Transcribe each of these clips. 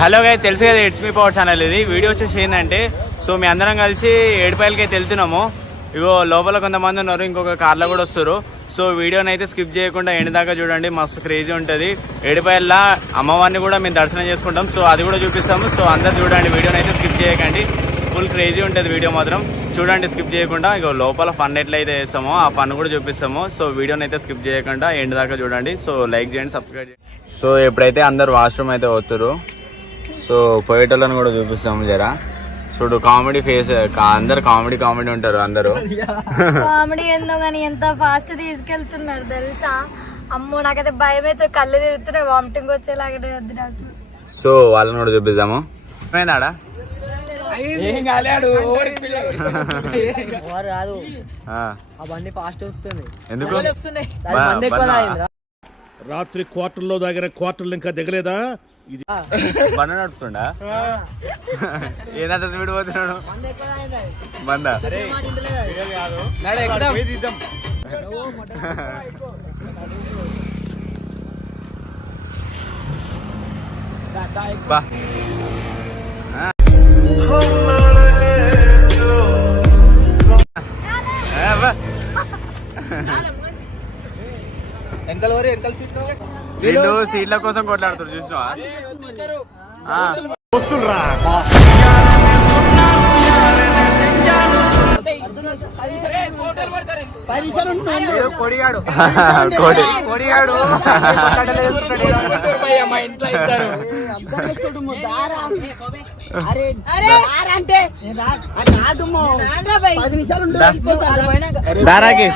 Hello guys, తెలుసు కదా it's me power channel. ఇది వీడియో వచ్చేసి ఏంటంటే, సో మీ అందరం కలిసి ఏడుపాయలకి అయితే వెళ్తున్నాము. ఇగో లోపల కొంతమంది ఉన్నారు, ఇంకొక కార్లో కూడా వస్తారు. సో వీడియోని అయితే స్కిప్ చేయకుండా ఎండ్ దాకా చూడండి, మస్తు క్రేజీ ఉంటుంది. ఏడుపాయల అమ్మవారిని కూడా మేము దర్శనం చేసుకుంటాం, సో అది కూడా చూపిస్తాము. సో అందరు చూడండి, వీడియోని అయితే స్కిప్ చేయకండి, ఫుల్ క్రేజీ ఉంటుంది వీడియో మాత్రం. చూడండి స్కిప్ చేయకుండా. ఇక లోపల ఫన్ ఎట్లయితే చేస్తామో ఆ ఫన్ కూడా చూపిస్తాము. సో వీడియోని అయితే స్కిప్ చేయకుండా ఎండ్ దాకా చూడండి. సో లైక్ చేయండి, సబ్స్క్రైబ్ చేయండి. సో ఎప్పుడైతే అందరు వాష్రూమ్ అయితే పోతురు, సో పోయేటోళ్ళని కూడా చూపిస్తాము జరా. చూడు కామెడీ ఫేస్, అందరు కామెడీ ఉంటారు అందరు. కామెడీ ఏందో కానీ ఎంత ఫాస్ట్ తీసుకెళ్తున్నారు తెలుసా. అమ్మో నాకైతే భయం అయితే, కళ్ళు తిరుగుతున్నాయి, వామిటింగ్ వచ్చేలాగానే వద్దు నాకు. సో వాళ్ళని కూడా చూపిస్తాము. ఏమైందాడా ఎందుకు రాత్రి క్వార్టర్లో దగ్గర క్వార్టర్లు ఇంకా దిగలేదా? ఇది బండ నడుపుతుండా? ఏదంత స్పీడ్ పోతున్నాడు బండ. బా వీళ్ళు సీట్ల కోసం కొట్లాడుతారు చూసినా. కొడిగాడు దారాకి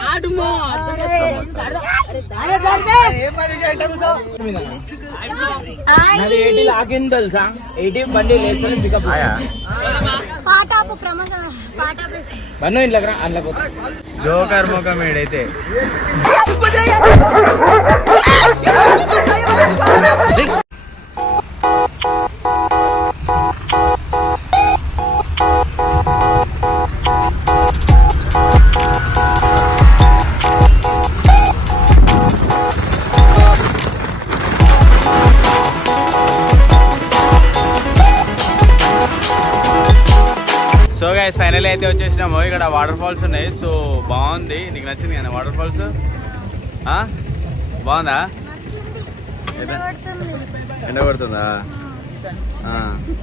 తెలుసా 80 బండి జోకర్ ముఖం ఏడైతే సో గైస్ ఫైనల్ అయితే వచ్చేసినాము. ఇక్కడ వాటర్ ఫాల్స్ ఉన్నాయి. సో బాగుంది, నీకు నచ్చింది కదా వాటర్ ఫాల్స్? బాగుందా? ఎండ కొడుతుందా?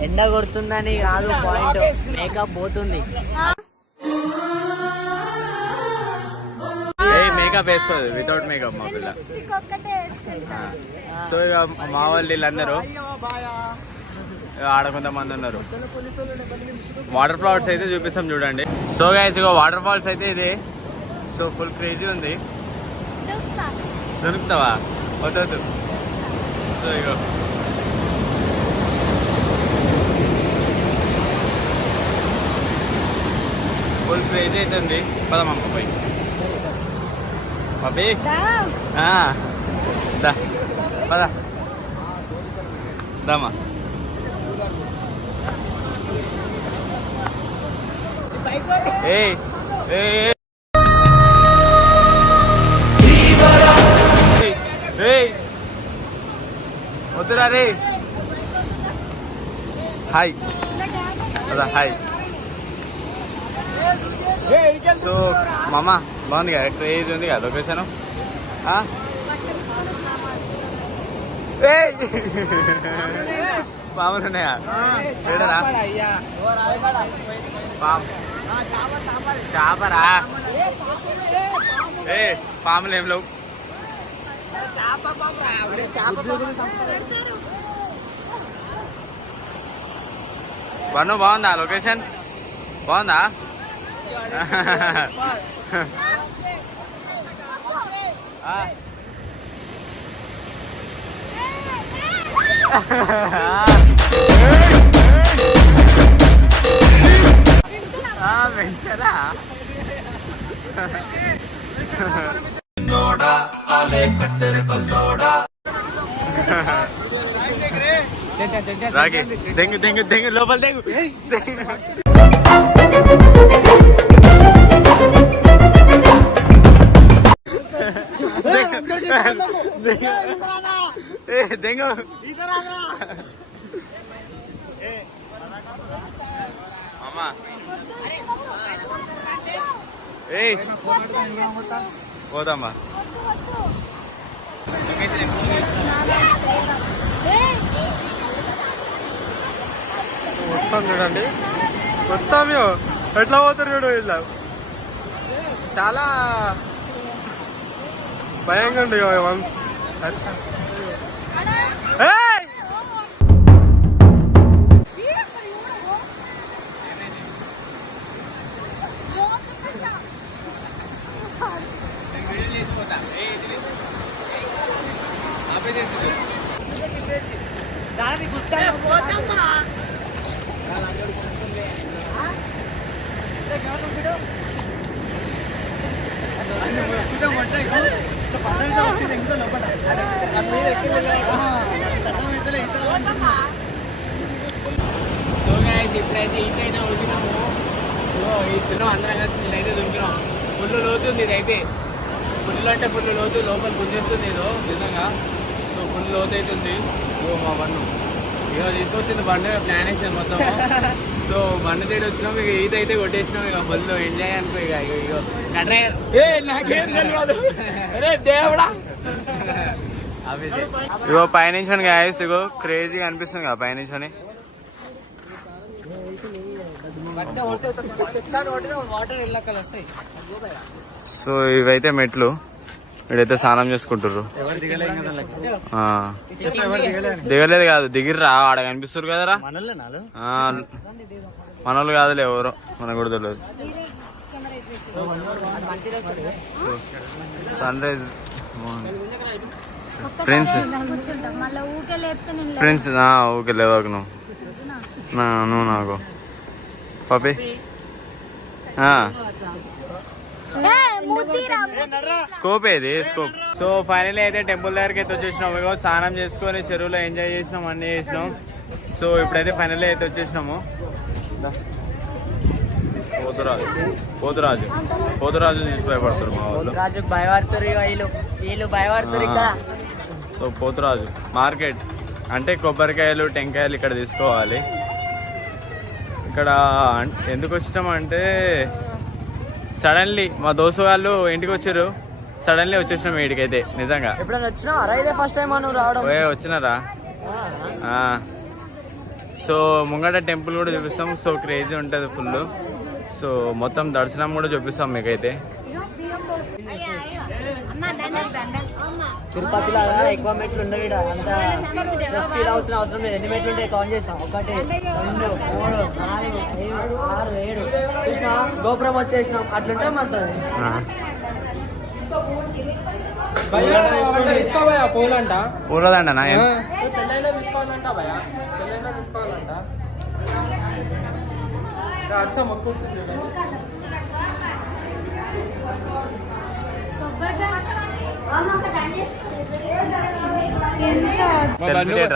ఎండ కొడుతుందని కాదు పాయింట్, మేకప్ పోతుంది. మేకప్ వేసుకోదు, వితౌట్ మేకప్ మా పిల్ల. సో ఇక మా వాళ్ళు వీళ్ళందరూ ఆడ కొంతమంది ఉన్నారు. వాటర్ ఫాల్స్ అయితే చూపిస్తాం చూడండి. సో గైస్ ఇగో వాటర్ ఫాల్స్ అయితే ఇది. సో ఫుల్ క్రేజీ ఉంది. దొరుకుతావా? వద్దు. సో ఇగో ఫుల్ క్రేజీ అయితే ఉంది. పదమ్మ పోయి బాబీ పద దామా. వద్దురా రే. Hi hi. సో మామ బాగుంది కదా, క్రేజ్ ఉంది కదా లొకేషన్. పాములు ఉన్నాయా? చేపరా? పాములు ఏం లేవు. బన్ను బాగుందా లొకేషన్? బాగుందా? వెంచరా దెంగు లోపల దెంగు. దెంగు ఏయ్ పోదామా వస్తాం చూడండి, వస్తాం ఎట్లా పోతారు చూడు ఇలా. చాలా భయంగా ఉండి ఇప్పుడైతే ఇంకైనా ఉడికినాము. ఇస్తున్నాం అందరం కలిసి నేనైతే దుంకినాం. ఫుల్ లోతుంది ఇదైతే, ఫుల్ అంటే ఫుల్ లోతు, లోపల గుంజేస్తుంది ఏదో నిజంగా. సో ఫుల్ లోతు అవుతుంది. మా బండు ఇక తీసుకొచ్చింది, బండి ప్లాన్ వేసింది మొత్తం. సో బండి తీడి వచ్చినాం, ఇక ఈత అయితే కొట్టేసినాం. ఇక ఫుల్ ఎంజాయ్ అనుకో. ఇగో పైనుంచి గాయస్, ఇగో క్రేజీగా అనిపిస్తుంది కదా పైనుంచి. సో ఇవైతే మెట్లు, వీడైతే స్నానం చేసుకుంటారు. దిగలేదు కాదు, దిగిర్రా ఆడ కనిపిస్తారు కదరా. మనోళ్ళు కాదులే, ఎవరో మనకు కూడా తెలియదు. సన్ రైజ్ ఫ్రెండ్స్ ఫ్రెండ్స్ ఊకే లేవాకు నువ్వు నాకు పాపి స్కోప్ ఏది స్కోప్. సో ఫైనల్లీ అయితే టెంపుల్ దగ్గరికి అయితే వచ్చేసినాం. ఇగో స్నానం చేసుకొని చెరువులో ఎంజాయ్ చేసినాం, అన్ని చేసినాం. సో ఇప్పుడైతే ఫైనల్లీ అయితే వచ్చేసినాము. పోతురాజు చూసి భయపడతారు మా వాళ్ళు. సో పోతురాజు మార్కెట్ అంటే కొబ్బరికాయలు టెంకాయలు ఇక్కడ తీసుకోవాలి. ఇక్కడ ఎందుకు వచ్చినామంటే సడన్లీ మా దోస్తు వాళ్ళు ఇంటికి వచ్చారు, సడన్లీ వచ్చేసినాం వీడికైతే. నిజంగా వచ్చినారా. సో ముంగట టెంపుల్ కూడా చూపిస్తాం. సో క్రేజీ ఉంటుంది ఫుల్. సో మొత్తం దర్శనం కూడా చూపిస్తాం మీకైతే. తిరుపతి లాగా ఎక్కువ మెట్లు ఉండవు, అంత అవసరం అవసరం లేదు. ఎన్ని మెట్లు ఉంటాయి కౌంట్ చేస్తాం. 1 2 3 4 5 6 7 కృష్ణ గోపురం వచ్చేసినాం. అట్లుంటే మాత్రం పూలదండనా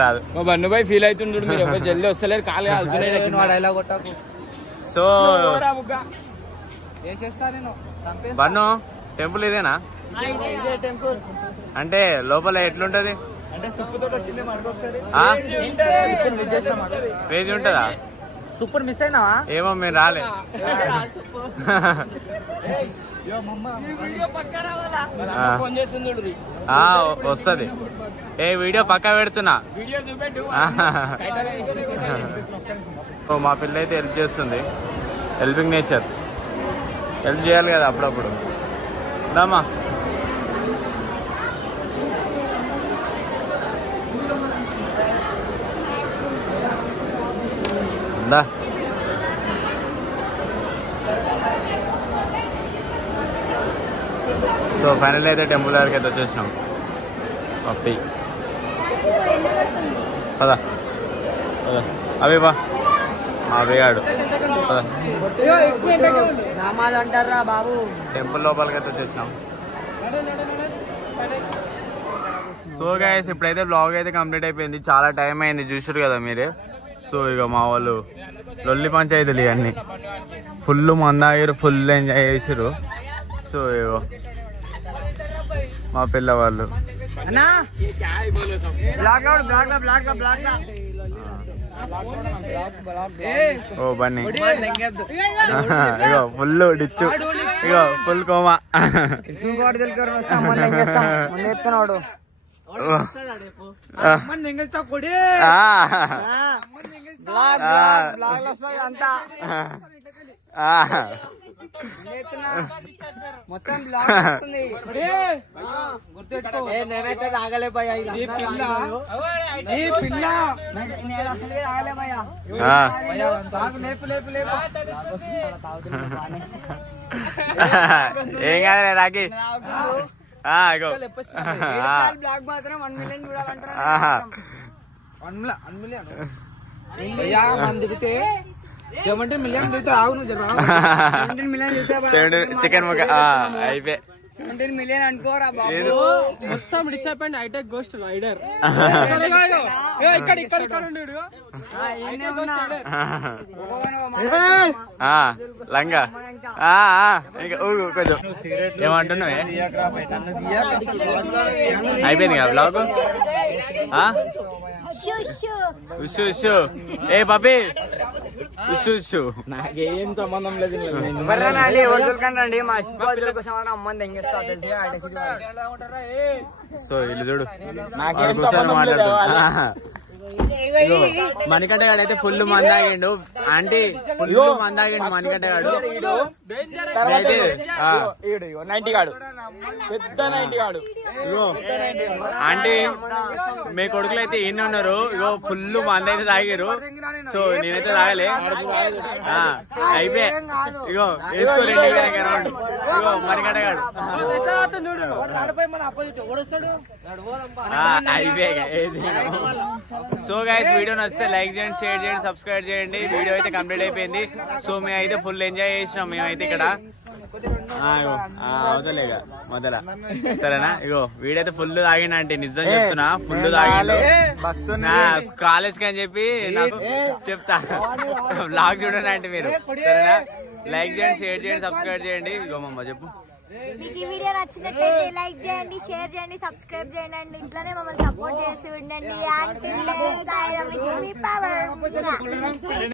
రాదు. మా బండు బాయ్ ఫీల్ అవుతుండ్రు, మీరు ఎవరు జల్దీ వస్తలేరు, కాలు కాలుతున్నాయి. సో బన్ను టెంపుల్ ఇదేనా? అంటే లోపల ఎట్లుంటది? క్రేజీ ఉంటదా? సూపర్ మిస్ అయినావా? ఏమో మేము రాలే. వస్తుంది. ఏ వీడియో పక్కా పెడుతున్నా. మా పిల్ల అయితే హెల్ప్ చేస్తుంది, హెల్పింగ్ నేచర్. హెల్ప్ చేయాలి కదా అప్పుడప్పుడు. దామా దా. సో ఫైనల్ అయితే టెంపుల్ దగ్గరికి అయితే వచ్చేసినాం. పప్పి పదా పదా అవి బా మా అభిగాడు అంటారా బాబు. టెంపుల్ లోపలికి అయితే వచ్చేసినాం. సో గైస్ ఇప్పుడైతే బ్లాగ్ అయితే కంప్లీట్ అయిపోయింది. చాలా టైం అయింది, చూసారు కదా మీరే. సో ఇక మా వాళ్ళు లొల్లి పంచాయతీలు ఇవన్నీ ఫుల్ మందాగిరు, ఫుల్ ఎంజాయ్ చేసారు. సో ఇగో మా పిల్లవాళ్ళు ఓ బన్నీ ఇగో ఫుల్ డిచ్చు ఇగో ఫుల్ కోమా మొత్తం నేనైతే తాగలే భయ్యా ఏం కాదు రాకి ఇగో బ్లాక్ మాత్రం 1 మిలియన్ చూడాలంటారా 1 మిలియన్ మనం దిగితే 17 మిలియన్ దిగితే ఆగు నువ్వు 17 మిలియన్ దిగితే చికెన్ ముక్క అయిపోయి 17 మిలియన్ అనుకోరా బాబు మొత్తం రిచ్ అయిపోయింది హైటెక్ గోస్ట్ రైడర్ ఇక్కడ ఇక్కడ ఇక్కడ ఉన్నాడు లంగా ఇంకా కొంచెం ఏమంటున్నావే అయిపోయింది కదా బ్లాగ్ ఉషు ఉషు ఏ బాబీ ఉషు ఉషు నాకేం సంబంధం లేదు రండి మా కోసం అమ్మని తెంగేస్తా తెలిసి సో ఇల్లు చూడు నాకేం మాట్లాడుతూ మణికంఠ గాడు అయితే ఫుల్ మందాగిండు ఆంటీ ఫుల్ మందాగిండు మణికంఠ గాడు 90 గాడు పెద్ద 90 గాడు ఆంటీ మీ కొడుకులు అయితే ఈయన ఉన్నారు ఇగో ఫుల్ మంద అయితే తాగారు సో నేనైతే తాగలే అయిపోయి ఇగో వేసుకో 2 అరౌండ్ ఇగో మణికంఠ గాడు అయిపోయాయి సో గైస్ వీడియో నచ్చితే లైక్ చేయండి షేర్ చేయండి సబ్స్క్రైబ్ చేయండి వీడియో అయితే కంప్లీట్ అయిపోయింది సో మేమైతే ఫుల్ ఎంజాయ్ చేసినాం మేమైతే ఇక్కడ అవతలేగా మొదల సరేనా ఇగో వీడైతే ఫుల్ తాగిండు అంటే నిజం చెప్తున్నా ఫుల్ తాగిండు కాలేజ్ కి అని చెప్పి నాకు చెప్తా బ్లాగ్ చూడండి అంటే మీరు సరేనా లైక్ చేయండి షేర్ చేయండి సబ్స్క్రైబ్ చేయండి ఇగో మమ్మ చెప్పు మీకు ఈ వీడియో నచ్చినట్లయితే లైక్ చేయండి షేర్ చేయండి సబ్స్క్రైబ్ చేయండి అండ్ ఇంట్లోనే మమ్మల్ని సపోర్ట్ చేసి ఉండండి.